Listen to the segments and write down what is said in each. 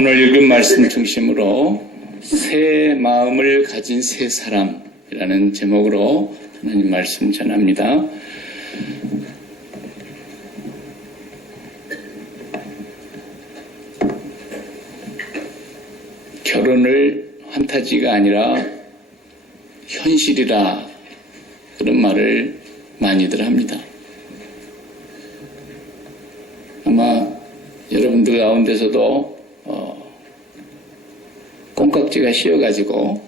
오늘 읽은 말씀 중심으로 새 마음을 가진 새 사람이라는 제목으로 하나님 말씀 전합니다. 결혼을 환타지가 아니라 현실이라 그런 말을 많이들 합니다. 아마 여러분들 가운데서도 콩깍지가 씌어가지고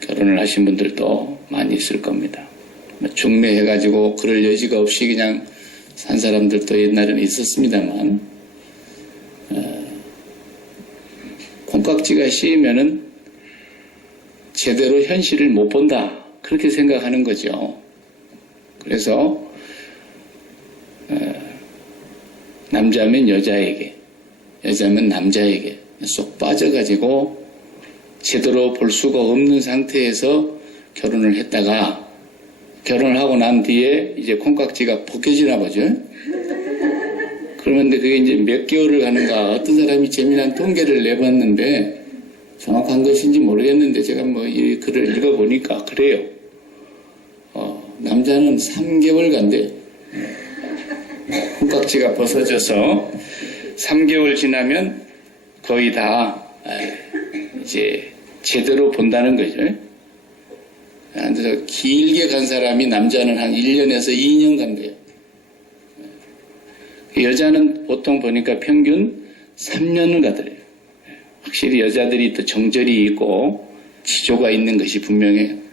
결혼을 하신 분들도 많이 있을 겁니다. 중매해가지고 그럴 여지가 없이 그냥 산 사람들도 옛날에는 있었습니다만 콩깍지가 씌이면은 제대로 현실을 못 본다 그렇게 생각하는 거죠. 그래서 남자면 여자에게, 여자면 남자에게 쏙 빠져가지고 제대로 볼 수가 없는 상태에서 결혼을 했다가 결혼을 하고 난 뒤에 이제 콩깍지가 벗겨지나 보죠. 그런데 그게 이제 몇 개월을 가는가 어떤 사람이 재미난 통계를 내봤는데 정확한 것인지 모르겠는데 제가 이 글을 읽어보니까 그래요. 남자는 3개월 간대요. 콩깍지가 벗어져서 3개월 지나면 거의 다 이제 제대로 본다는 거죠. 그래서 길게 간 사람이 남자는 한 1년에서 2년 간대요. 여자는 보통 보니까 평균 3년을 가더래요. 확실히 여자들이 또 정절이 있고 지조가 있는 것이 분명해요.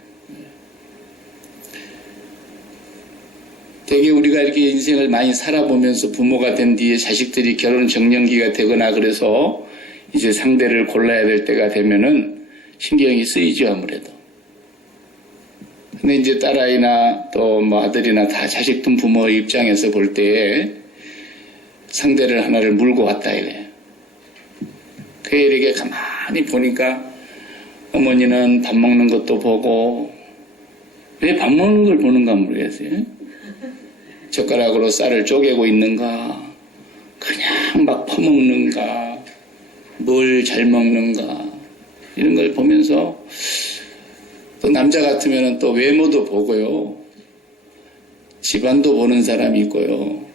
되게 우리가 이렇게 인생을 많이 살아보면서 부모가 된 뒤에 자식들이 결혼 정년기가 되거나 그래서 이제 상대를 골라야 될 때가 되면은 신경이 쓰이죠, 아무래도. 근데 이제 딸아이나 또 아들이나 다 자식 둔 부모의 입장에서 볼 때에 상대를 하나를 물고 왔다 이거예요. 그게 이렇게 가만히 보니까 어머니는 밥 먹는 것도 보고 왜 밥 먹는 걸 보는가 모르겠어요. 젓가락으로 쌀을 쪼개고 있는가, 그냥 막 퍼먹는가, 뭘 잘 먹는가, 이런 걸 보면서 또 남자 같으면 또 외모도 보고요. 집안도 보는 사람이 있고요.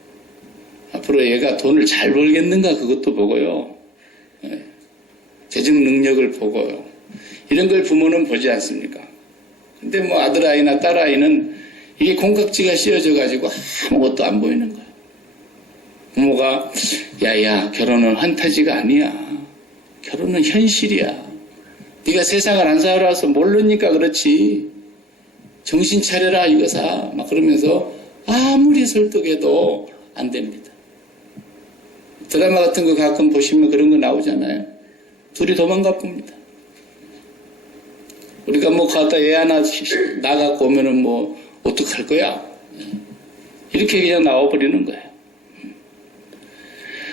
앞으로 얘가 돈을 잘 벌겠는가 그것도 보고요. 재정 능력을 보고요. 이런 걸 부모는 보지 않습니까? 근데 아들아이나 딸아이는 이게 콩깍지가 씌워져가지고 아무것도 안 보이는 거야. 부모가 야야 결혼은 환타지가 아니야. 결혼은 현실이야. 네가 세상을 안 살아서 모르니까 그렇지. 정신 차려라 이거사. 막 그러면서 아무리 설득해도 안 됩니다. 드라마 같은 거 가끔 보시면 그런 거 나오잖아요. 둘이 도망가 봅니다. 우리가 가다 애 하나 나갖고 오면은 어떡할 거야? 이렇게 그냥 나와버리는 거예요.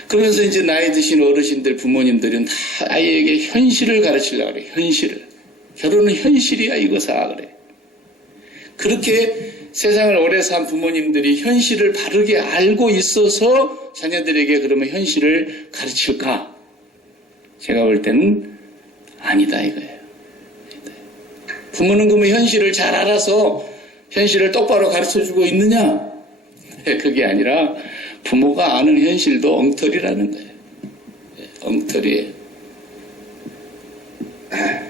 그러면서 이제 나이 드신 어르신들, 부모님들은 다 아이에게 현실을 가르치려고 그래. 현실을. 결혼은 현실이야 이거사 그래. 그렇게 세상을 오래 산 부모님들이 현실을 바르게 알고 있어서 자녀들에게 그러면 현실을 가르칠까? 제가 볼 때는 아니다 이거예요. 부모는 그러면 현실을 잘 알아서 현실을 똑바로 가르쳐주고 있느냐? 그게 아니라 부모가 아는 현실도 엉터리라는 거예요. 엉터리예요.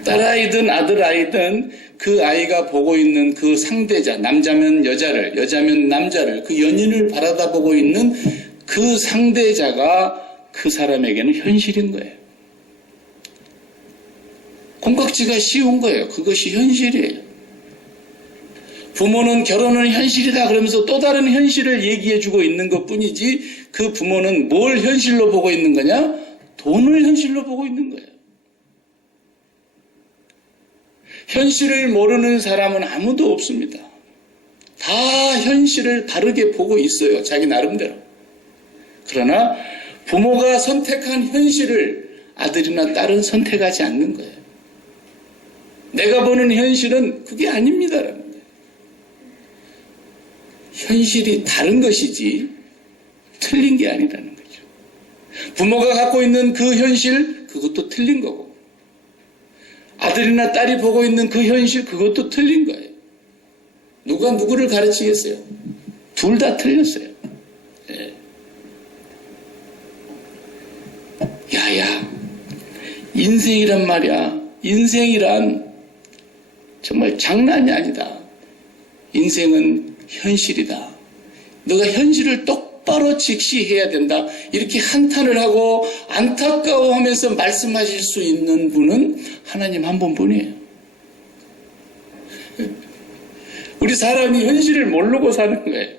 딸아이든 아들아이든 그 아이가 보고 있는 그 상대자, 남자면 여자를, 여자면 남자를, 그 연인을 바라다보고 있는 그 상대자가 그 사람에게는 현실인 거예요. 콩깍지가 씌운 거예요. 그것이 현실이에요. 부모는 결혼은 현실이다 그러면서 또 다른 현실을 얘기해주고 있는 것뿐이지 그 부모는 뭘 현실로 보고 있는 거냐? 돈을 현실로 보고 있는 거예요. 현실을 모르는 사람은 아무도 없습니다. 다 현실을 바르게 보고 있어요. 자기 나름대로. 그러나 부모가 선택한 현실을 아들이나 딸은 선택하지 않는 거예요. 내가 보는 현실은 그게 아닙니다. 현실이 다른 것이지 틀린 게 아니라는 거죠. 부모가 갖고 있는 그 현실, 그것도 틀린 거고. 아들이나 딸이 보고 있는 그 현실, 그것도 틀린 거예요. 누가 누구를 가르치겠어요? 둘 다 틀렸어요. 예. 야야, 인생이란 말이야. 인생이란 정말 장난이 아니다. 인생은 현실이다. 너가 현실을 똑바로 직시해야 된다. 이렇게 한탄을 하고 안타까워하면서 말씀하실 수 있는 분은 하나님 한 분뿐이에요. 우리 사람이 현실을 모르고 사는 거예요.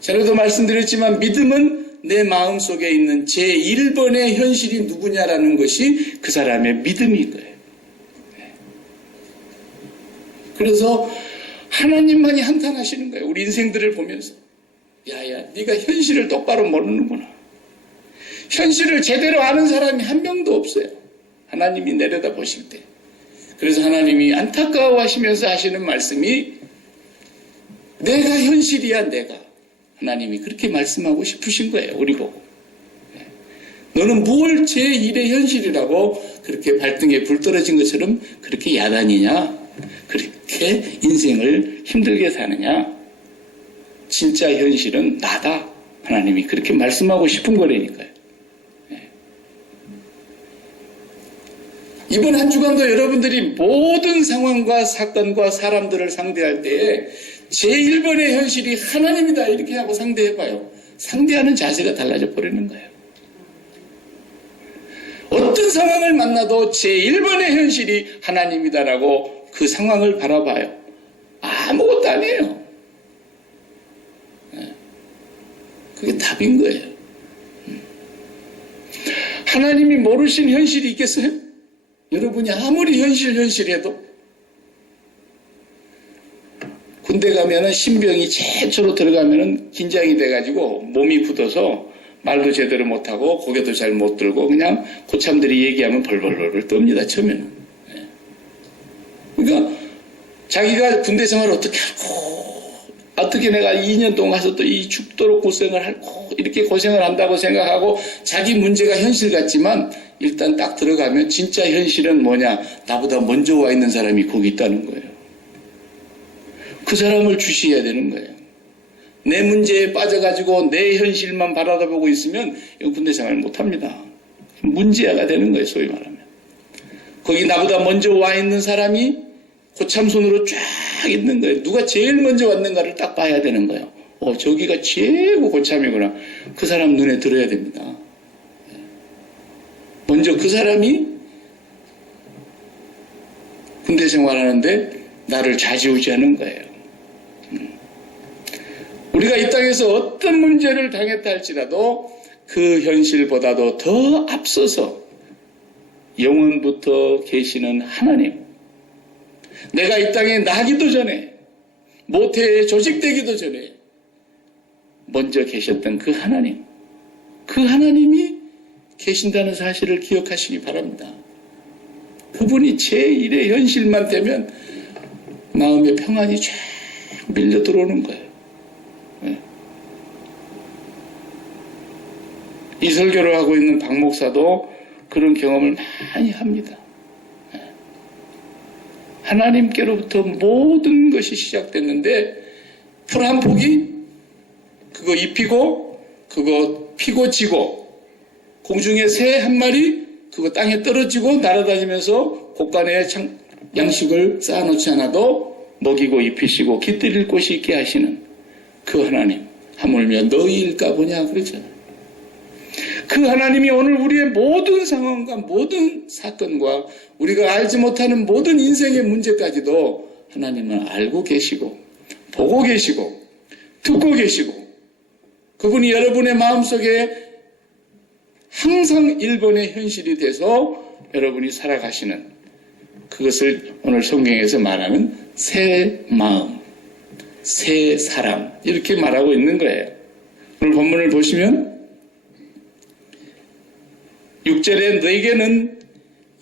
전에도 말씀드렸지만 믿음은 내 마음속에 있는 제1번의 현실이 누구냐라는 것이 그 사람의 믿음인 거예요. 그래서 하나님만이 한탄하시는 거예요. 우리 인생들을 보면서. 야야, 네가 현실을 똑바로 모르는구나. 현실을 제대로 아는 사람이 한 명도 없어요. 하나님이 내려다 보실 때. 그래서 하나님이 안타까워하시면서 하시는 말씀이 내가 현실이야, 내가. 하나님이 그렇게 말씀하고 싶으신 거예요. 우리 보고. 너는 뭘 제1의 현실이라고 그렇게 발등에 불 떨어진 것처럼 그렇게 야단이냐? 그렇게 인생을 힘들게 사느냐? 진짜 현실은 나다. 하나님이 그렇게 말씀하고 싶은 거라니까요. 이번 한 주간도 여러분들이 모든 상황과 사건과 사람들을 상대할 때에 제1번의 현실이 하나님이다 이렇게 하고 상대해봐요. 상대하는 자세가 달라져 버리는 거예요. 어떤 상황을 만나도 제1번의 현실이 하나님이다라고 그 상황을 바라봐요. 아무것도 아니에요. 그게 답인 거예요. 하나님이 모르신 현실이 있겠어요? 여러분이 아무리 현실해도 군대 가면은 신병이 최초로 들어가면은 긴장이 돼가지고 몸이 굳어서 말도 제대로 못하고 고개도 잘 못 들고 그냥 고참들이 얘기하면 벌벌벌 떱니다. 처음에는. 그러니까 자기가 군대 생활을 어떻게 하고 어떻게 내가 2년 동안 가서 또 이 죽도록 고생을 하고 이렇게 고생을 한다고 생각하고 자기 문제가 현실 같지만 일단 딱 들어가면 진짜 현실은 뭐냐? 나보다 먼저 와 있는 사람이 거기 있다는 거예요. 그 사람을 주시해야 되는 거예요. 내 문제에 빠져가지고 내 현실만 바라보고 있으면 군대 생활을 못합니다. 문제아가 되는 거예요. 소위 말하면. 거기 나보다 먼저 와 있는 사람이 고참손으로 쫙 있는 거예요. 누가 제일 먼저 왔는가를 딱 봐야 되는 거예요. 저기가 최고 고참이구나. 그 사람 눈에 들어야 됩니다. 먼저 그 사람이 군대 생활하는데 나를 좌지우지하는 거예요. 우리가 이 땅에서 어떤 문제를 당했다 할지라도 그 현실보다도 더 앞서서 영원부터 계시는 하나님, 내가 이 땅에 나기도 전에 모태에 조직되기도 전에 먼저 계셨던 그 하나님, 그 하나님이 계신다는 사실을 기억하시기 바랍니다. 그분이 제1의 현실만 되면 마음의 평안이 쫙 밀려 들어오는 거예요. 이 설교를 하고 있는 박 목사도 그런 경험을 많이 합니다. 하나님께로부터 모든 것이 시작됐는데 풀 한 폭이 그거 입히고 그거 피고 지고 공중에 새 한 마리 그거 땅에 떨어지고 날아다니면서 곳간에 양식을 쌓아놓지 않아도 먹이고 입히시고 깃들일 곳이 있게 하시는 그 하나님, 하물며 너희일까 보냐 그러잖아요. 그 하나님이 오늘 우리의 모든 상황과 모든 사건과 우리가 알지 못하는 모든 인생의 문제까지도 하나님은 알고 계시고 보고 계시고 듣고 계시고 그분이 여러분의 마음속에 항상 1번의 현실이 돼서 여러분이 살아가시는 그것을 오늘 성경에서 말하는 새 마음, 새 사람 이렇게 말하고 있는 거예요. 오늘 본문을 보시면 6절에 너에게는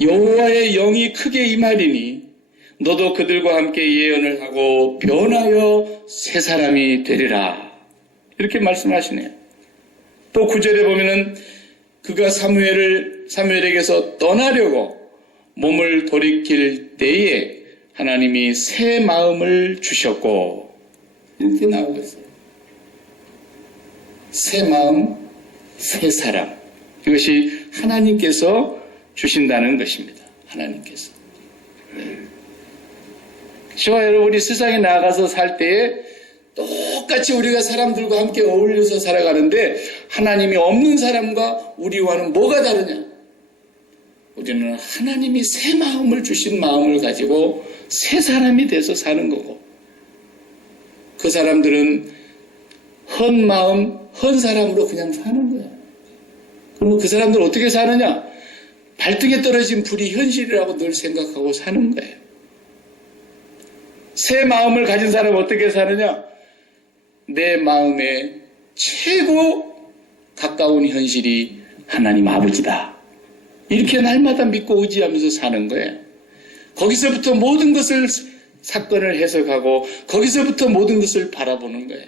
여호와의 영이 크게 임하리니 너도 그들과 함께 예언을 하고 변하여 새 사람이 되리라. 이렇게 말씀하시네요. 또 9절에 보면은 그가 사무엘에게서 떠나려고 몸을 돌이킬 때에 하나님이 새 마음을 주셨고, 이렇게 나오고 있어요. 새 마음, 새 사람. 이것이 하나님께서 주신다는 것입니다. 하나님께서. 저와 여러분이 세상에 나가서 살 때에 똑같이 우리가 사람들과 함께 어울려서 살아가는데 하나님이 없는 사람과 우리와는 뭐가 다르냐? 우리는 하나님이 새 마음을 주신 마음을 가지고 새 사람이 돼서 사는 거고, 그 사람들은 헌 마음, 헌 사람으로 그냥 사는 거야. 그러면 그 사람들은 어떻게 사느냐? 발등에 떨어진 불이 현실이라고 늘 생각하고 사는 거예요. 새 마음을 가진 사람은 어떻게 사느냐? 내 마음에 최고 가까운 현실이 하나님 아버지다. 이렇게 날마다 믿고 의지하면서 사는 거예요. 거기서부터 모든 것을 사건을 해석하고 거기서부터 모든 것을 바라보는 거예요.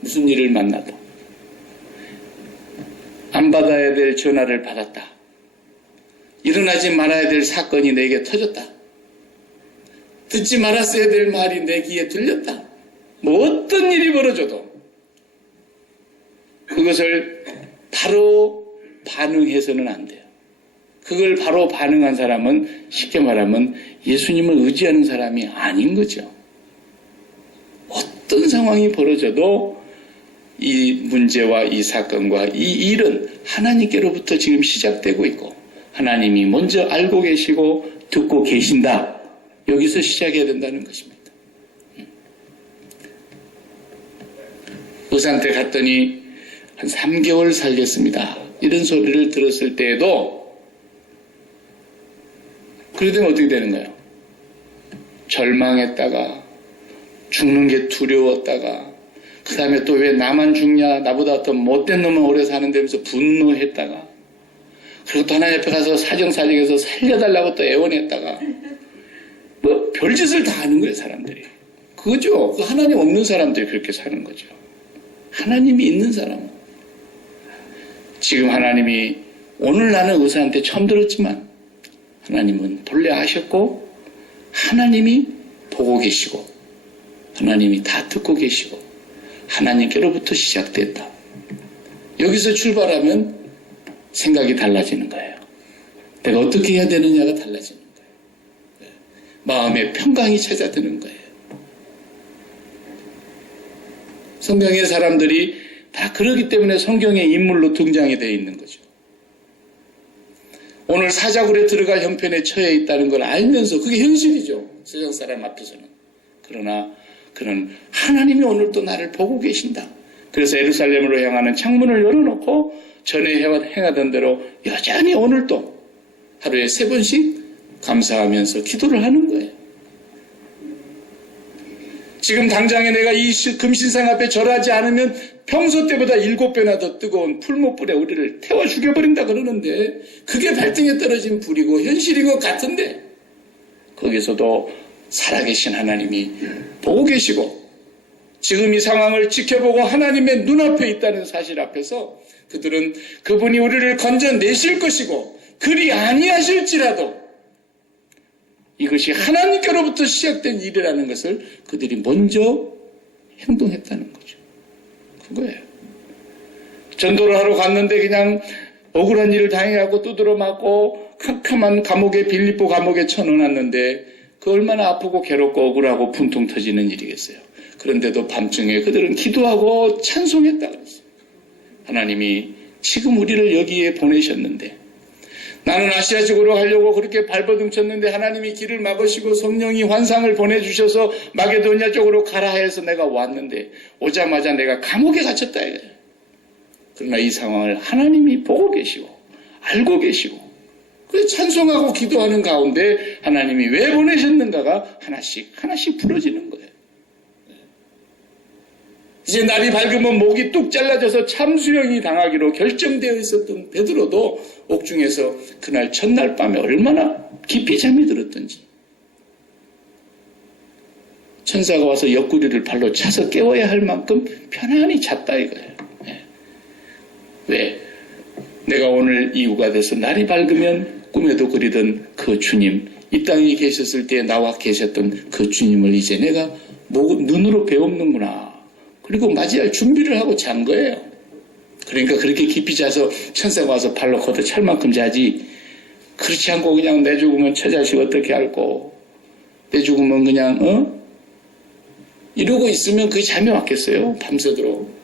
무슨 일을 만나도 안 받아야 될 전화를 받았다. 일어나지 말아야 될 사건이 내게 터졌다. 듣지 말았어야 될 말이 내 귀에 들렸다. 뭐 어떤 일이 벌어져도 그것을 바로 반응해서는 안 돼요. 그걸 바로 반응한 사람은 쉽게 말하면 예수님을 의지하는 사람이 아닌 거죠. 어떤 상황이 벌어져도 이 문제와 이 사건과 이 일은 하나님께로부터 지금 시작되고 있고 하나님이 먼저 알고 계시고 듣고 계신다. 여기서 시작해야 된다는 것입니다. 의사한테 갔더니 한 3개월 살겠습니다. 이런 소리를 들었을 때에도 그러더니 어떻게 되는 거예요? 절망했다가 죽는 게 두려웠다가 그 다음에 또 왜 나만 죽냐, 나보다 더 못된 놈은 오래 사는데면서 분노했다가 그리고 또 하나님 앞에 가서 사정사정해서 살려달라고 또 애원했다가 뭐 별짓을 다 하는 거예요. 사람들이. 그거죠. 그 하나님 없는 사람들이 그렇게 사는 거죠. 하나님이 있는 사람은 지금 하나님이 오늘 나는 의사한테 처음 들었지만 하나님은 본래 아셨고 하나님이 보고 계시고 하나님이 다 듣고 계시고 하나님께로부터 시작됐다. 여기서 출발하면 생각이 달라지는 거예요. 내가 어떻게 해야 되느냐가 달라지는 거예요. 마음의 평강이 찾아드는 거예요. 성경의 사람들이 다 그러기 때문에 성경의 인물로 등장이 되어 있는 거죠. 오늘 사자굴에 들어갈 형편에 처해 있다는 걸 알면서 그게 현실이죠. 세상 사람 앞에서는. 그러나 그는 하나님이 오늘 또 나를 보고 계신다. 그래서 예루살렘으로 향하는 창문을 열어놓고 전에 행하던 대로 여전히 오늘도 하루에 3번씩 감사하면서 기도를 하는 거예요. 지금 당장에 내가 이 금신상 앞에 절하지 않으면 평소 때보다 7배나 더 뜨거운 풀목불에 우리를 태워 죽여버린다 그러는데 그게 발등에 떨어진 불이고 현실인 것 같은데 거기서도 살아계신 하나님이 보고 계시고 지금 이 상황을 지켜보고 하나님의 눈앞에 있다는 사실 앞에서 그들은 그분이 우리를 건져내실 것이고 그리 아니하실지라도 이것이 하나님께로부터 시작된 일이라는 것을 그들이 먼저 행동했다는 거죠. 그거예요. 전도를 하러 갔는데 그냥 억울한 일을 당해하고 두드러 맞고 캄캄한 감옥에 빌립보 감옥에 쳐넣어놨는데 그 얼마나 아프고 괴롭고 억울하고 분통 터지는 일이겠어요. 그런데도 밤중에 그들은 기도하고 찬송했다 그랬어요. 하나님이 지금 우리를 여기에 보내셨는데 나는 아시아 쪽으로 가려고 그렇게 발버둥쳤는데 하나님이 길을 막으시고 성령이 환상을 보내주셔서 마게도니아 쪽으로 가라 해서 내가 왔는데 오자마자 내가 감옥에 갇혔다 이거예요. 그러나 이 상황을 하나님이 보고 계시고 알고 계시고 그래서 찬송하고 기도하는 가운데 하나님이 왜 보내셨는가가 하나씩 풀어지는 거예요. 이제 날이 밝으면 목이 뚝 잘라져서 참수형이 당하기로 결정되어 있었던 베드로도 옥중에서 그날 첫날 밤에 얼마나 깊이 잠이 들었던지 천사가 와서 옆구리를 발로 차서 깨워야 할 만큼 편안히 잤다 이거예요. 왜? 내가 오늘 이후가 돼서 날이 밝으면 꿈에도 그리던 그 주님, 이 땅에 계셨을 때 나와 계셨던 그 주님을 이제 내가 눈으로 배우는구나. 그리고 맞이할 준비를 하고 잔 거예요. 그러니까 그렇게 깊이 자서 천사가 와서 발로 걷어찰 만큼 자지, 그렇지 않고 그냥 내 죽으면 처자식 어떻게 할꼬, 내 죽으면 그냥 이러고 있으면 그게 잠이 왔겠어요? 밤새도록.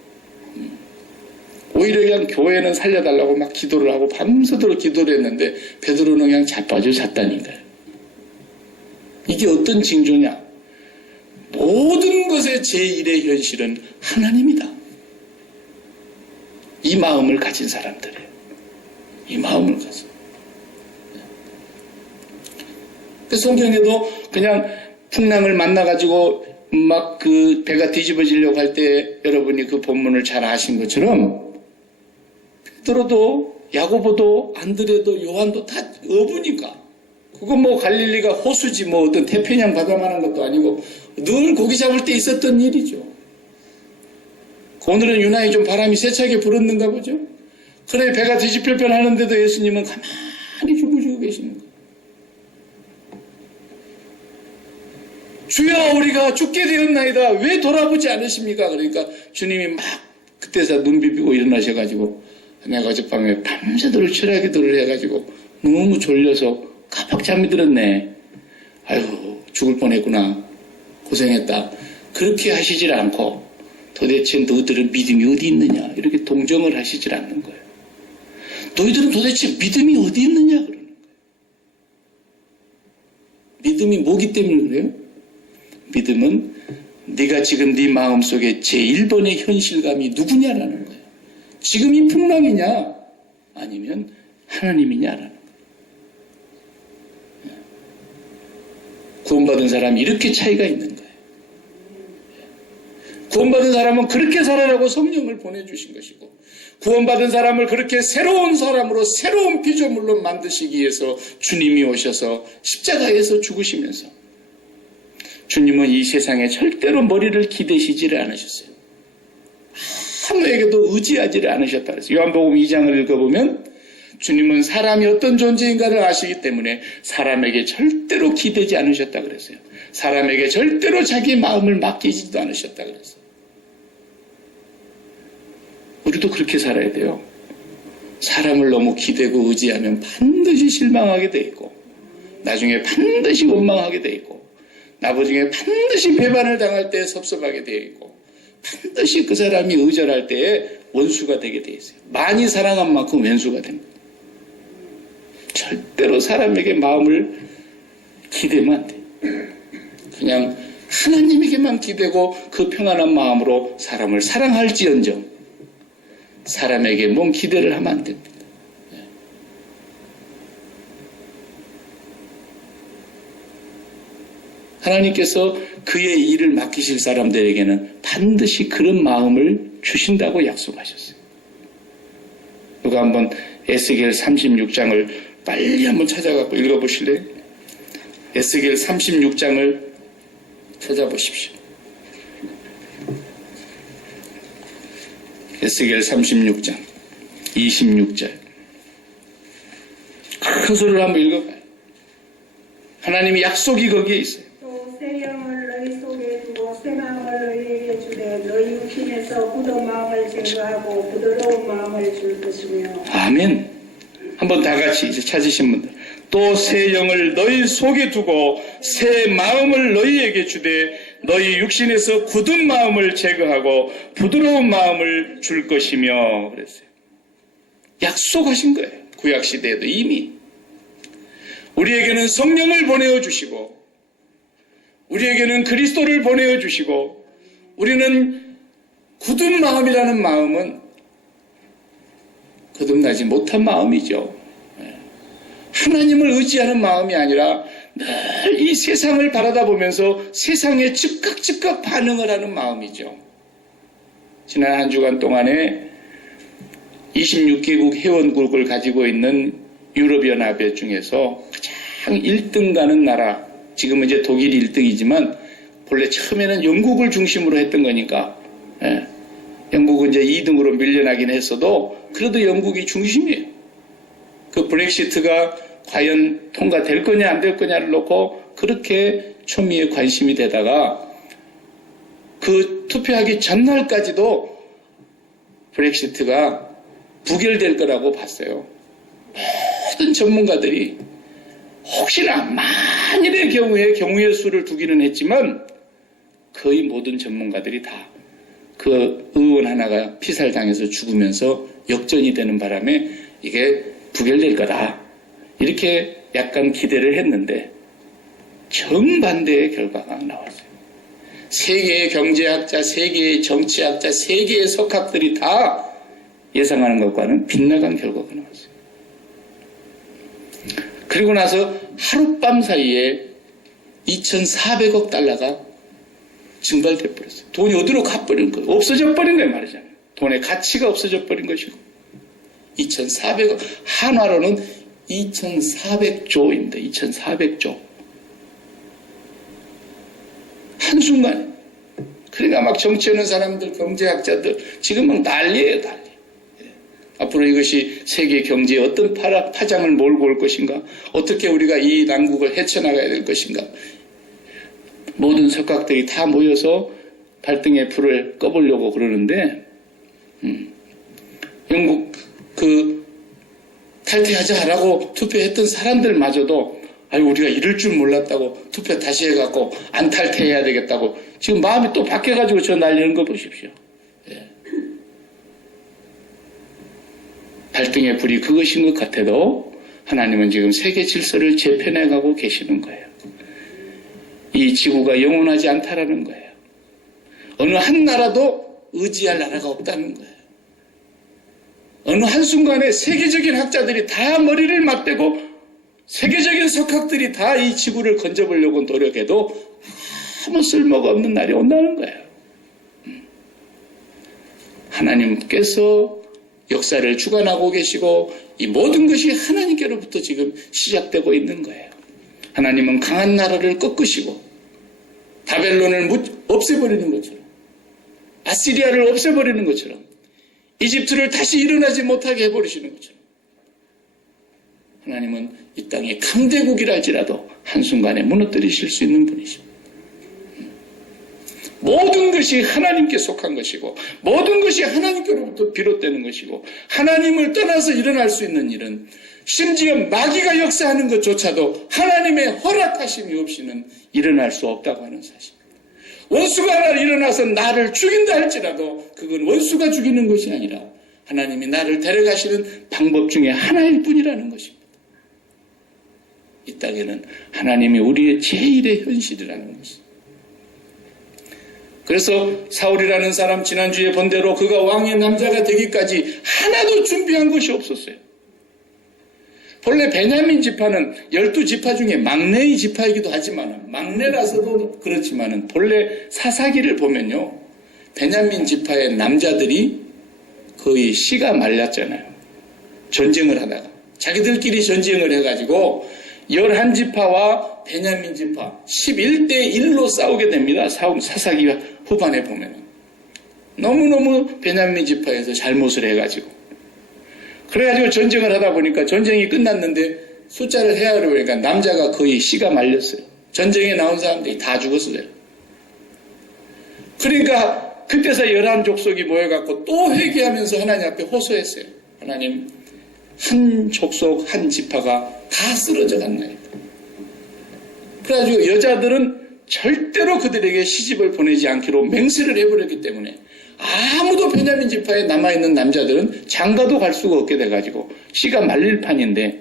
오히려 그냥 교회는 살려달라고 막 기도를 하고 밤새도록 기도를 했는데 베드로는 그냥 자빠져 잤다니까요. 이게 어떤 징조냐? 모든 것의 제1의 현실은 하나님이다. 이 마음을 가진 사람들이에요. 이 마음을 가진. 그 성경에도 그냥 풍랑을 만나가지고 막 그 배가 뒤집어지려고 할 때 여러분이 그 본문을 잘 아신 것처럼 베드로도 야고보도 안드레도 요한도 다 어부니까, 그거 뭐 갈릴리가 호수지 뭐 어떤 태평양 바다만한 것도 아니고 늘 고기 잡을 때 있었던 일이죠. 오늘은 유난히 좀 바람이 세차게 불었는가 보죠. 그래 배가 뒤집힐 뻔하는데도 예수님은 가만히 주무시고 계시는 거예요. 주여 우리가 죽게 되었나이다. 왜 돌아보지 않으십니까? 그러니까 주님이 막 그때서 눈 비비고 일어나셔가지고, 내가 어젯밤에 밤새도록 철야기도를 해가지고 너무 졸려서 깜빡 잠이 들었네. 아유 죽을 뻔했구나. 고생했다. 그렇게 하시질 않고 도대체 너희들은 믿음이 어디 있느냐 이렇게 동정을 하시질 않는 거예요. 너희들은 도대체 믿음이 어디 있느냐 그러는 거예요. 믿음이 뭐기 때문에 그래요? 믿음은 네가 지금 네 마음속에 제1번의 현실감이 누구냐라는 거예요. 지금 이 풍랑이냐 아니면 하나님이냐라는 거예요. 구원받은 사람이 이렇게 차이가 있는 거예요. 구원받은 사람은 그렇게 살아라고 성령을 보내주신 것이고, 구원받은 사람을 그렇게 새로운 사람으로 새로운 피조물로 만드시기 위해서 주님이 오셔서 십자가에서 죽으시면서, 주님은 이 세상에 절대로 머리를 기대시지를 않으셨어요. 아무에게도 의지하지를 않으셨다 그랬어요. 요한복음 2장을 읽어보면 주님은 사람이 어떤 존재인가를 아시기 때문에 사람에게 절대로 기대지 않으셨다 그랬어요. 사람에게 절대로 자기 마음을 맡기지도 않으셨다 그랬어요. 우리도 그렇게 살아야 돼요. 사람을 너무 기대고 의지하면 반드시 실망하게 돼 있고, 나중에 반드시 원망하게 돼 있고, 나중에 반드시 배반을 당할 때 섭섭하게 되어 있고, 반드시 그 사람이 의절할 때에 원수가 되게 되어 있어요. 많이 사랑한 만큼 왼수가 됩니다. 절대로 사람에게 마음을 기대면 안 돼요. 그냥 하나님에게만 기대고 그 평안한 마음으로 사람을 사랑할지언정 사람에게 뭔 기대를 하면 안 됩니다. 하나님께서 그의 일을 맡기실 사람들에게는 반드시 그런 마음을 주신다고 약속하셨어요. 누가 한번 에스겔 36장을 빨리 한번 찾아갖고 읽어보실래요? 에스겔 36장을 찾아보십시오. 에스겔 36장 26절 큰 소리로 한번 읽어봐요. 하나님의 약속이 거기에 있어요. 새 영을 너희 속에 두고 새 마음을 너희에게 주되 너희 육신에서 굳은 마음을 제거하고 부드러운 마음을 줄 것이며. 아멘. 한번 다 같이 이제 찾으신 분들, 또 새 영을 너희 속에 두고 새 마음을 너희에게 주되 너희 육신에서 굳은 마음을 제거하고 부드러운 마음을 줄 것이며 그랬어요. 약속하신 거예요. 구약시대에도 이미 우리에게는 성령을 보내어 주시고, 우리에게는 그리스도를 보내어 주시고, 우리는 굳은 마음이라는 마음은 거듭나지 못한 마음이죠. 하나님을 의지하는 마음이 아니라 늘 이 세상을 바라다 보면서 세상에 즉각 반응을 하는 마음이죠. 지난 한 주간 동안에 26개국 회원국을 가지고 있는 유럽연합회 중에서 가장 1등 가는 나라, 지금은 이제 독일이 1등이지만 본래 처음에는 영국을 중심으로 했던 거니까, 예. 영국은 이제 2등으로 밀려나긴 했어도 그래도 영국이 중심이에요. 그 브렉시트가 과연 통과될 거냐 안 될 거냐를 놓고 그렇게 초미의 관심이 되다가 그 투표하기 전날까지도 브렉시트가 부결될 거라고 봤어요. 모든 전문가들이 혹시나 만일의 경우의 수를 두기는 했지만 거의 모든 전문가들이 다 그 의원 하나가 피살당해서 죽으면서 역전이 되는 바람에 이게 부결될 거다. 이렇게 약간 기대를 했는데 정반대의 결과가 나왔어요. 세계의 경제학자, 세계의 정치학자, 세계의 석학들이 다 예상하는 것과는 빗나간 결과가 나왔어요. 그리고 나서 하룻밤 사이에 2,400억 달러가 증발돼 버렸어요. 돈이 어디로 가버린 거예요. 없어져 버린 거예요 말이잖아요. 돈의 가치가 없어져 버린 것이고 2,400억 한화로는 2,400조입니다. 2,400조. 한순간에. 그러니까 막 정치하는 사람들, 경제학자들 지금 막 난리예요, 난리. 앞으로 이것이 세계 경제에 어떤 파장을 몰고 올 것인가, 어떻게 우리가 이 난국을 헤쳐나가야 될 것인가. 모든 석학들이 다 모여서 발등에 불을 꺼보려고 그러는데 영국 탈퇴하자라고 투표했던 사람들마저도 우리가 이럴 줄 몰랐다고 투표 다시 해갖고 안 탈퇴해야 되겠다고 지금 마음이 또 바뀌어가지고 저 날리는 거 보십시오. 예. 발등에 불이 그것인 것 같아도 하나님은 지금 세계 질서를 재편해가고 계시는 거예요. 이 지구가 영원하지 않다라는 거예요. 어느 한 나라도 의지할 나라가 없다는 거예요. 어느 한순간에 세계적인 학자들이 다 머리를 맞대고 세계적인 석학들이 다 이 지구를 건져보려고 노력해도 아무 쓸모가 없는 날이 온다는 거예요. 하나님께서 역사를 주관하고 계시고 이 모든 것이 하나님께로부터 지금 시작되고 있는 거예요. 하나님은 강한 나라를 꺾으시고 바벨론을 없애버리는 것처럼 아시리아를 없애버리는 것처럼 이집트를 다시 일어나지 못하게 해버리시는 것처럼 하나님은 이 땅의 강대국이랄지라도 한순간에 무너뜨리실 수 있는 분이십니다. 모든 것이 하나님께 속한 것이고 모든 것이 하나님께로부터 비롯되는 것이고 하나님을 떠나서 일어날 수 있는 일은 심지어 마귀가 역사하는 것조차도 하나님의 허락하심이 없이는 일어날 수 없다고 하는 사실입니다. 원수가 하나 일어나서 나를 죽인다 할지라도 그건 원수가 죽이는 것이 아니라 하나님이 나를 데려가시는 방법 중에 하나일 뿐이라는 것입니다. 이 땅에는 하나님이 우리의 제일의 현실이라는 것입니다. 그래서 사울이라는 사람 지난주에 본 대로 그가 왕의 남자가 되기까지 하나도 준비한 것이 없었어요. 본래 베냐민 지파는 12지파 중에 막내의 지파이기도 하지만 막내라서도 그렇지만 본래 사사기를 보면요. 베냐민 지파의 남자들이 거의 씨가 말랐잖아요. 전쟁을 하다가. 자기들끼리 전쟁을 해가지고 11지파와 베냐민 지파 11대1로 싸우게 됩니다. 사사기 후반에 보면. 너무너무 베냐민 지파에서 잘못을 해가지고. 그래가지고 전쟁을 하다 보니까 전쟁이 끝났는데 숫자를 헤아려 보니까 남자가 거의 씨가 말렸어요. 전쟁에 나온 사람들이 다 죽었어요. 그러니까 그때서 11족속이 모여갖고 또 회개하면서 하나님 앞에 호소했어요. 하나님, 한 족속, 한 지파가 다 쓰러져 갔나요? 그래가지고 여자들은 절대로 그들에게 시집을 보내지 않기로 맹세를 해버렸기 때문에 아무도 베냐민 지파에 남아있는 남자들은 장가도 갈 수가 없게 돼가지고 씨가 말릴 판인데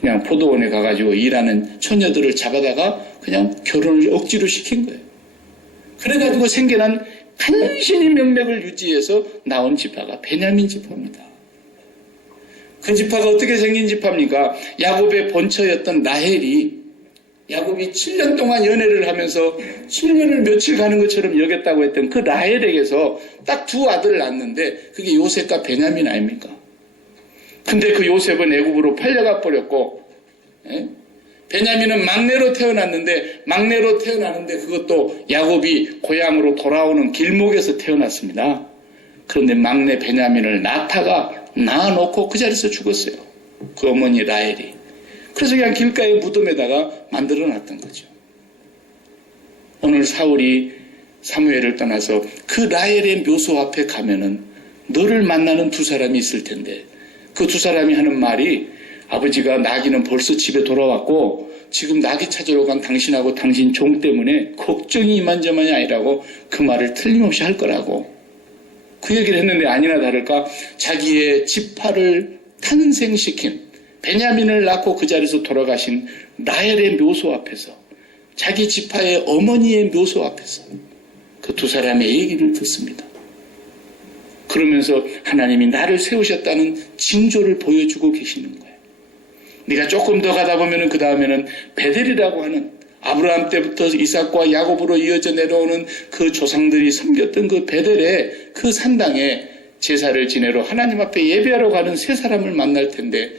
그냥 포도원에 가가지고 일하는 처녀들을 잡아다가 그냥 결혼을 억지로 시킨 거예요. 그래가지고 생겨난 간신히 명맥을 유지해서 나온 지파가 베냐민 지파입니다. 그 지파가 어떻게 생긴 지파입니까? 야곱의 본처였던 라헬이 야곱이 7년 동안 연애를 하면서 7년을 며칠 가는 것처럼 여겼다고 했던 그 라헬에게서 딱 두 아들을 낳았는데 그게 요셉과 베냐민 아닙니까? 근데 그 요셉은 애굽으로 팔려가 버렸고 베냐민은 막내로 태어났는데 그것도 야곱이 고향으로 돌아오는 길목에서 태어났습니다. 그런데 막내 베냐민을 나타가 낳아놓고 그 자리에서 죽었어요. 그 어머니 라헬이. 그래서 그냥 길가에 무덤에다가 만들어놨던 거죠. 오늘 사울이 사무엘을 떠나서 그 라헬의 묘소 앞에 가면은 너를 만나는 두 사람이 있을 텐데 그 두 사람이 하는 말이 아버지가 나귀는 벌써 집에 돌아왔고 지금 나귀 찾으러 간 당신하고 당신 종 때문에 걱정이 이만저만이 아니라고 그 말을 틀림없이 할 거라고 그 얘기를 했는데 아니나 다를까 자기의 지파를 탄생시킨 베냐민을 낳고 그 자리에서 돌아가신 라헬의 묘소 앞에서 자기 지파의 어머니의 묘소 앞에서 그 두 사람의 얘기를 듣습니다. 그러면서 하나님이 나를 세우셨다는 징조를 보여주고 계시는 거예요. 네가 조금 더 가다 보면은 그 다음에는 베델이라고 하는 아브라함 때부터 이삭과 야곱으로 이어져 내려오는 그 조상들이 섬겼던 그 베델의 그 산당에 제사를 지내러 하나님 앞에 예배하러 가는 세 사람을 만날 텐데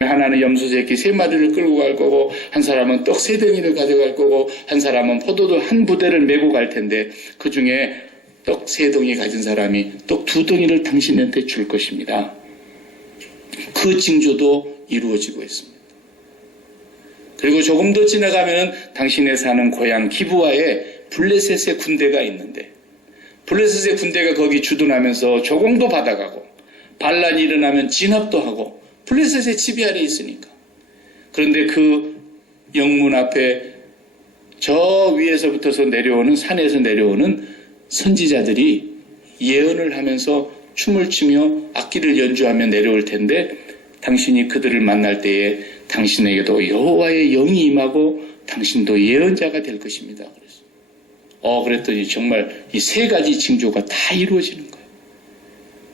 하나는 염소 새끼 3마리를 끌고 갈 거고 한 사람은 떡 3덩이를 가져갈 거고 한 사람은 포도도 한 부대를 메고 갈 텐데 그 중에 떡 3덩이 가진 사람이 떡 2덩이를 당신한테 줄 것입니다. 그 징조도 이루어지고 있습니다. 그리고 조금 더 지나가면 당신의 사는 고향 기브아에 블레셋의 군대가 있는데 블레셋의 군대가 거기 주둔하면서 조공도 받아가고 반란이 일어나면 진압도 하고 블레셋의 지배 아래 있으니까. 그런데 그 영문 앞에 저 위에서부터서 내려오는 산에서 내려오는 선지자들이 예언을 하면서 춤을 추며 악기를 연주하며 내려올 텐데 당신이 그들을 만날 때에 당신에게도 여호와의 영이 임하고 당신도 예언자가 될 것입니다. 그랬더니 정말 이 3가지 징조가 다 이루어지는 거예요.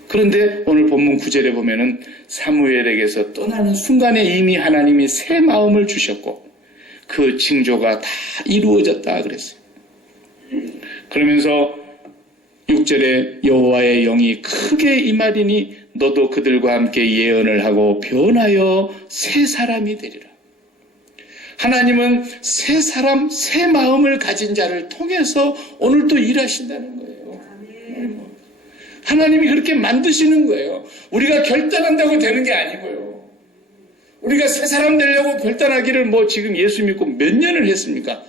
그런데 오늘 본문 9절에 보면은 사무엘에게서 떠나는 순간에 이미 하나님이 새 마음을 주셨고 그 징조가 다 이루어졌다 그랬어요. 그러면서 6절에 여호와의 영이 크게 임하리니 너도 그들과 함께 예언을 하고 변하여 새 사람이 되리라. 하나님은 새 사람, 새 마음을 가진 자를 통해서 오늘 또 일하신다는 거예요. 하나님이 그렇게 만드시는 거예요. 우리가 결단한다고 되는 게 아니고요. 우리가 새 사람 되려고 결단하기를 지금 예수 믿고 몇 년을 했습니까?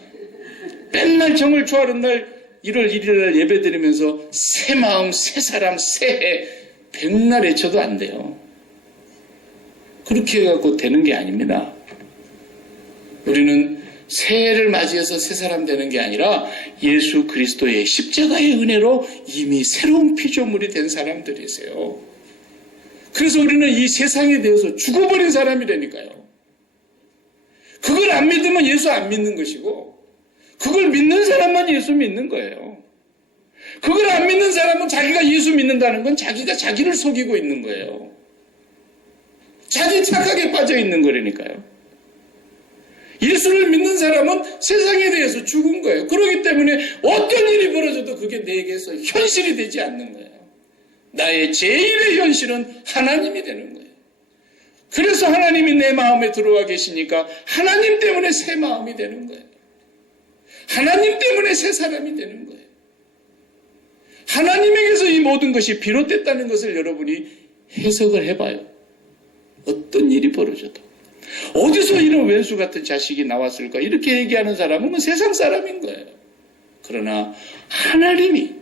맨날 정월 초하는 날 1월 1일 날 예배 드리면서 새 마음, 새 사람, 새해 100날 외쳐도 안 돼요. 그렇게 해갖고 되는 게 아닙니다. 우리는 새해를 맞이해서 새 사람 되는 게 아니라 예수 그리스도의 십자가의 은혜로 이미 새로운 피조물이 된 사람들이세요. 그래서 우리는 이 세상에 대해서 죽어버린 사람이라니까요. 그걸 안 믿으면 예수 안 믿는 것이고 그걸 믿는 사람만 예수 믿는 거예요. 그걸 안 믿는 사람은 자기가 예수 믿는다는 건 자기가 자기를 속이고 있는 거예요. 자기 착각에 빠져 있는 거라니까요. 예수를 믿는 사람은 세상에 대해서 죽은 거예요. 그렇기 때문에 어떤 일이 벌어져도 그게 내게서 현실이 되지 않는 거예요. 나의 제일의 현실은 하나님이 되는 거예요. 그래서 하나님이 내 마음에 들어와 계시니까 하나님 때문에 새 마음이 되는 거예요. 하나님 때문에 새 사람이 되는 거예요. 하나님에게서 이 모든 것이 비롯됐다는 것을 여러분이 해석을 해봐요. 어떤 일이 벌어져도. 어디서 이런 왼수 같은 자식이 나왔을까? 이렇게 얘기하는 사람은 세상 사람인 거예요. 그러나 하나님이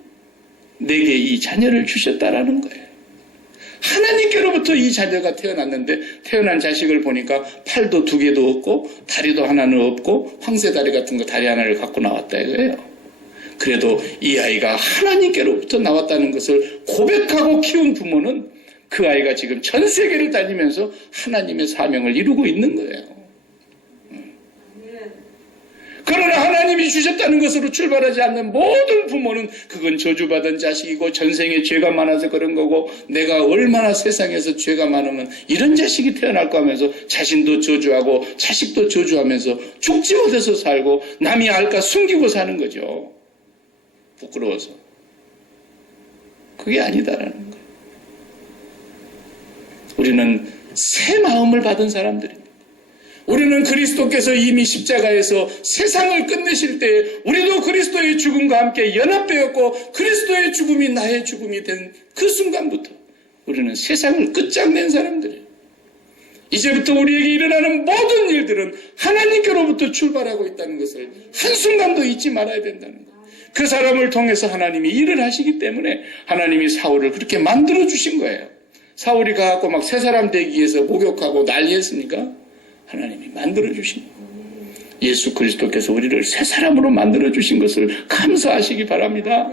내게 이 자녀를 주셨다라는 거예요. 하나님께로부터 이 자녀가 태어났는데 태어난 자식을 보니까 팔도 2개도 없고 다리도 하나는 없고 황새다리 같은 거 다리 하나를 갖고 나왔다 이거예요. 그래도 이 아이가 하나님께로부터 나왔다는 것을 고백하고 키운 부모는 그 아이가 지금 전 세계를 다니면서 하나님의 사명을 이루고 있는 거예요. 그러나 하나님이 주셨다는 것으로 출발하지 않는 모든 부모는 그건 저주받은 자식이고 전생에 죄가 많아서 그런 거고 내가 얼마나 세상에서 죄가 많으면 이런 자식이 태어날까 하면서 자신도 저주하고 자식도 저주하면서 죽지 못해서 살고 남이 알까 숨기고 사는 거죠. 부끄러워서. 그게 아니다라는 거예요. 우리는 새 마음을 받은 사람들입니다. 우리는 그리스도께서 이미 십자가에서 세상을 끝내실 때 우리도 그리스도의 죽음과 함께 연합되었고 그리스도의 죽음이 나의 죽음이 된 그 순간부터 우리는 세상을 끝장낸 사람들이에요. 이제부터 우리에게 일어나는 모든 일들은 하나님께로부터 출발하고 있다는 것을 한순간도 잊지 말아야 된다는 거예요. 그 사람을 통해서 하나님이 일을 하시기 때문에 하나님이 사울을 그렇게 만들어 주신 거예요. 사울이 가갖고 막 새 사람 되기 위해서 목욕하고 난리했습니까? 하나님이 만들어 주신 거예요. 예수 그리스도께서 우리를 새 사람으로 만들어 주신 것을 감사하시기 바랍니다.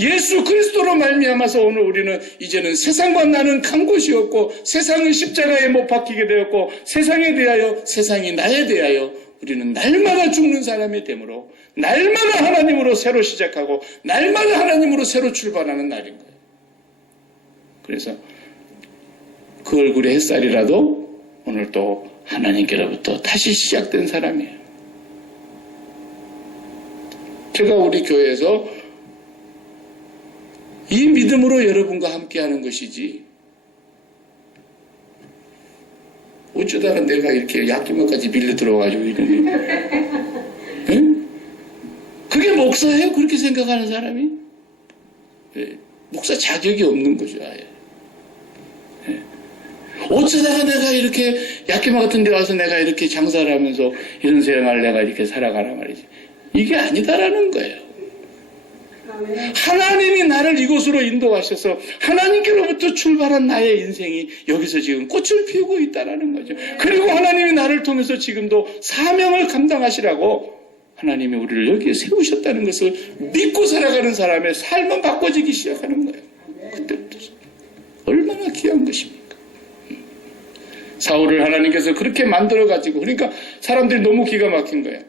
예수 그리스도로 말미암아서 오늘 우리는 이제는 세상과 나는 간 곳이 없고 세상은 십자가에 못 박히게 되었고 세상에 대하여 세상이 나에 대하여 우리는 날마다 죽는 사람이 되므로 날마다 하나님으로 새로 시작하고 날마다 하나님으로 새로 출발하는 날인 거예요. 그래서 그 얼굴의 햇살이라도 오늘 또 하나님께로부터 다시 시작된 사람이에요. 제가 우리 교회에서 이 믿음으로 여러분과 함께하는 것이지 어쩌다가 내가 이렇게 약기만까지 밀려 들어가지고 이러니 그게 목사예요? 그렇게 생각하는 사람이? 목사 자격이 없는 거죠. 아예. 어쩌다가 내가 이렇게 약기만 같은 데 와서 내가 이렇게 장사를 하면서 이런 생활을 내가 이렇게 살아가란 말이지. 이게 아니다라는 거예요. 하나님이 나를 이곳으로 인도하셔서 하나님께로부터 출발한 나의 인생이 여기서 지금 꽃을 피우고 있다라는 거죠. 그리고 하나님이 나를 통해서 지금도 사명을 감당하시라고 하나님이 우리를 여기에 세우셨다는 것을 믿고 살아가는 사람의 삶은 바꿔지기 시작하는 거예요. 그때부터 얼마나 귀한 것입니까? 사울을 하나님께서 그렇게 만들어가지고 그러니까 사람들이 너무 기가 막힌 거예요.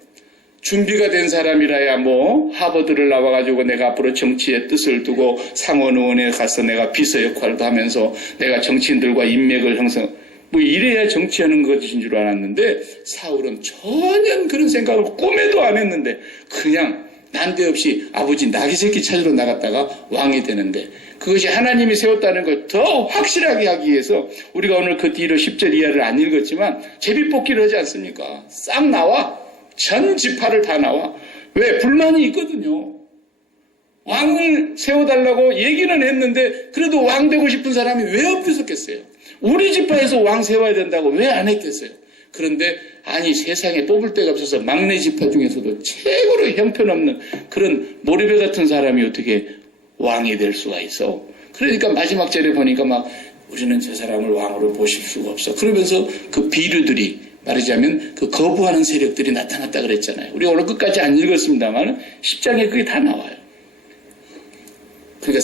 준비가 된 사람이라야 뭐 하버드를 나와가지고 내가 앞으로 정치에 뜻을 두고 상원의원에 가서 내가 비서 역할도 하면서 내가 정치인들과 인맥을 형성 뭐 이래야 정치하는 것인 줄 알았는데 사울은 전혀 그런 생각을 꿈에도 안 했는데 그냥 난데없이 아버지 나귀 새끼 찾으러 나갔다가 왕이 되는데 그것이 하나님이 세웠다는 걸 더 확실하게 하기 위해서 우리가 오늘 그 뒤로 10절 이하를 안 읽었지만 제비뽑기를 하지 않습니까? 싹 나와. 전 지파를 다 나와. 왜? 불만이 있거든요. 왕을 세워달라고 얘기는 했는데 그래도 왕 되고 싶은 사람이 왜 없었겠어요? 우리 지파에서 왕 세워야 된다고 왜 안 했겠어요? 그런데 아니 세상에 뽑을 데가 없어서 막내 지파 중에서도 최고로 형편없는 그런 모리배 같은 사람이 어떻게 왕이 될 수가 있어? 그러니까 마지막 절에 보니까 막 우리는 저 사람을 왕으로 보실 수가 없어. 그러면서 그 비류들이 말하자면 그 거부하는 세력들이 나타났다 그랬잖아요. 우리 오늘 끝까지 안 읽었습니다만 10장에 그게 다 나와요. 그러니까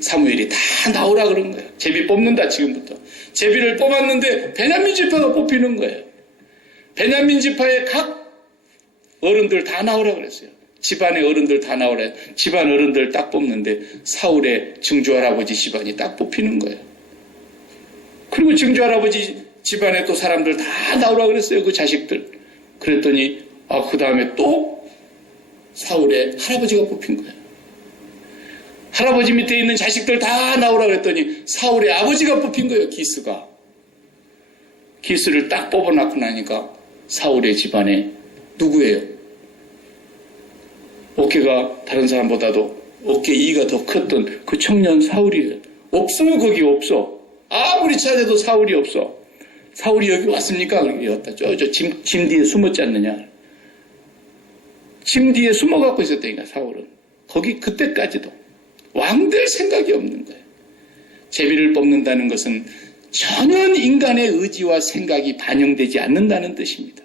사무엘이 다 나오라 그런 거예요. 제비 뽑는다 지금부터. 제비를 뽑았는데 베냐민 지파가 뽑히는 거예요. 베냐민 지파의 각 어른들 다 나오라 그랬어요. 집안의 어른들 다 나오라. 집안 어른들 딱 뽑는데 사울의 증조할아버지 집안이 딱 뽑히는 거예요. 그리고 증조할아버지 집안에 또 사람들 다 나오라 그랬어요. 그 자식들. 그랬더니 그 다음에 또 사울의 할아버지가 뽑힌 거예요. 할아버지 밑에 있는 자식들 다 나오라 그랬더니 사울의 아버지가 뽑힌 거예요. 기스가. 기스를 딱 뽑아놓고 나니까 사울의 집안에 누구예요? 어깨가 다른 사람보다도 어깨 이가 더 컸던 그 청년 사울이에요. 없으면 거기 없어. 아무리 찾아도 사울이 없어. 사울이 여기 왔습니까? 여기 왔다. 저 짐 뒤에 숨었지 않느냐. 짐 뒤에 숨어갖고 있었다니까 사울은. 거기 그때까지도 왕 될 생각이 없는 거예요. 제비를 뽑는다는 것은 전혀 인간의 의지와 생각이 반영되지 않는다는 뜻입니다.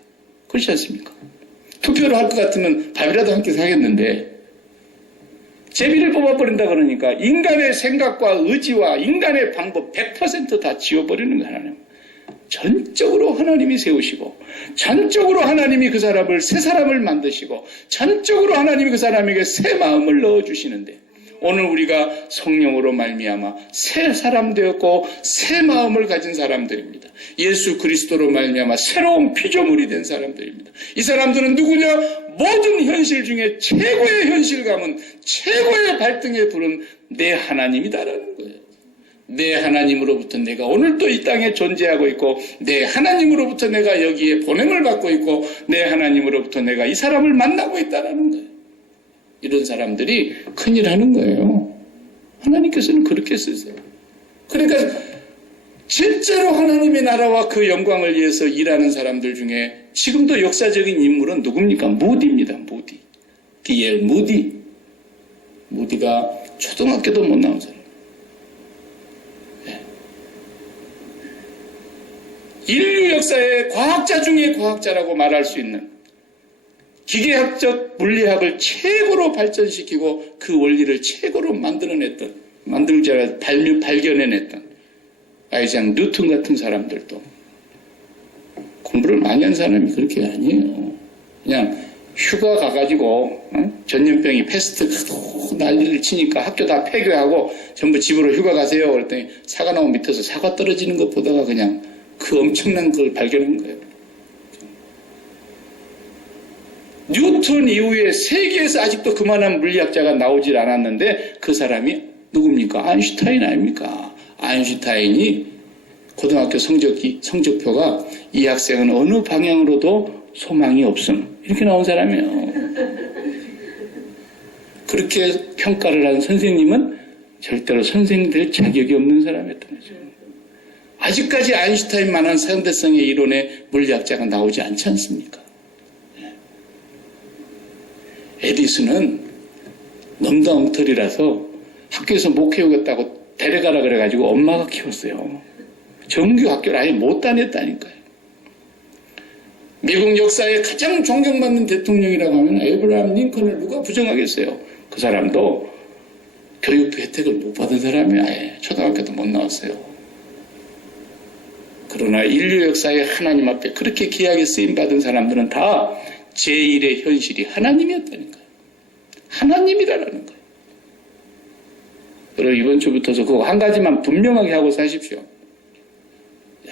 그렇지 않습니까? 투표를 할 것 같으면 밥이라도 함께 사겠는데 제비를 뽑아버린다 그러니까 인간의 생각과 의지와 인간의 방법 100% 다 지워버리는 거예요. 하나님. 전적으로 하나님이 세우시고 전적으로 하나님이 그 사람을 새 사람을 만드시고 전적으로 하나님이 그 사람에게 새 마음을 넣어주시는데 오늘 우리가 성령으로 말미암아 새 사람 되었고 새 마음을 가진 사람들입니다. 예수 그리스도로 말미암아 새로운 피조물이 된 사람들입니다. 이 사람들은 누구냐? 모든 현실 중에 최고의 현실감은 최고의 발등에 부른 내 하나님이다라는 거예요. 내 하나님으로부터 내가 오늘도 이 땅에 존재하고 있고 내 하나님으로부터 내가 여기에 보냄을 받고 있고 내 하나님으로부터 내가 이 사람을 만나고 있다는 거예요. 이런 사람들이 큰일 하는 거예요. 하나님께서는 그렇게 쓰세요. 그러니까 진짜로 하나님의 나라와 그 영광을 위해서 일하는 사람들 중에 지금도 역사적인 인물은 누굽니까? 무디입니다. 무디. D.L. 무디. 무디가 초등학교도 못 나온 사람. 네. 인류 역사의 과학자 중에 과학자라고 말할 수 있는 기계학적 물리학을 최고로 발전시키고 그 원리를 최고로 발견해냈던 아이작 뉴턴 같은 사람들도 공부를 많이 한 사람이 그렇게 아니에요. 그냥 휴가 가가지고 전염병이 패스트 난리를 치니까 학교 다 폐교하고 전부 집으로 휴가 가세요. 그랬더니 사과나무 밑에서 사과 떨어지는 것 보다가 그냥 그 엄청난 걸 발견한 거예요. 뉴턴 이후에 세계에서 아직도 그만한 물리학자가 나오질 않았는데 그 사람이 누굽니까? 아인슈타인 아닙니까? 아인슈타인이 고등학교 성적표가 이 학생은 어느 방향으로도 소망이 없음 이렇게 나온 사람이에요. 그렇게 평가를 한 선생님은 절대로 선생 될 자격이 없는 사람이었던 거죠. 아직까지 아인슈타인만한 상대성의 이론의 물리학자가 나오지 않지 않습니까? 에디슨은 넘다 엉터리라서 학교에서 못 키우겠다고 데려가라 그래가지고 엄마가 키웠어요. 정규 학교를 아예 못 다녔다니까요. 미국 역사에 가장 존경받는 대통령이라고 하면 에이브라함 링컨을 누가 부정하겠어요. 그 사람도 교육부 혜택을 못 받은 사람이 아예 초등학교도 못 나왔어요. 그러나 인류 역사에 하나님 앞에 그렇게 귀하게 쓰임받은 사람들은 다 제1의 현실이 하나님이었다니까요. 하나님이라는 거예요. 여러분 이번 주부터서 그거 한 가지만 분명하게 하고 사십시오.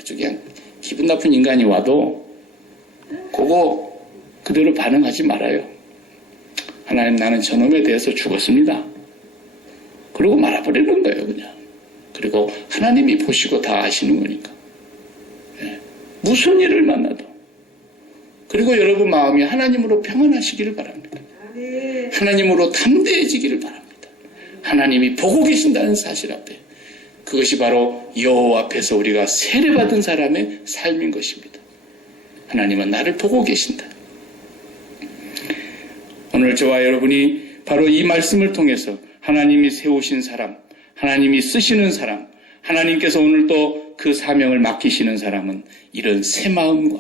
그냥 기분 나쁜 인간이 와도 그거 그대로 반응하지 말아요. 하나님 나는 저놈에 대해서 죽었습니다. 그러고 말아버리는 거예요 그냥. 그리고 하나님이 보시고 다 아시는 거니까. 네. 무슨 일을 만나도. 그리고 여러분 마음이 하나님으로 평안하시기를 바랍니다. 하나님으로 담대해지기를 바랍니다. 하나님이 보고 계신다는 사실 앞에 그것이 바로 여호와 앞에서 우리가 세례받은 사람의 삶인 것입니다. 하나님은 나를 보고 계신다. 오늘 저와 여러분이 바로 이 말씀을 통해서 하나님이 세우신 사람, 하나님이 쓰시는 사람, 하나님께서 오늘 또 그 사명을 맡기시는 사람은 이런 새 마음과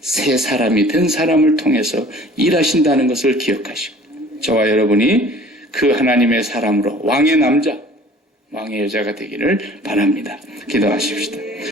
새 사람이 된 사람을 통해서 일하신다는 것을 기억하시고 저와 여러분이 그 하나님의 사람으로 왕의 남자, 왕의 여자가 되기를 바랍니다. 기도하십시다.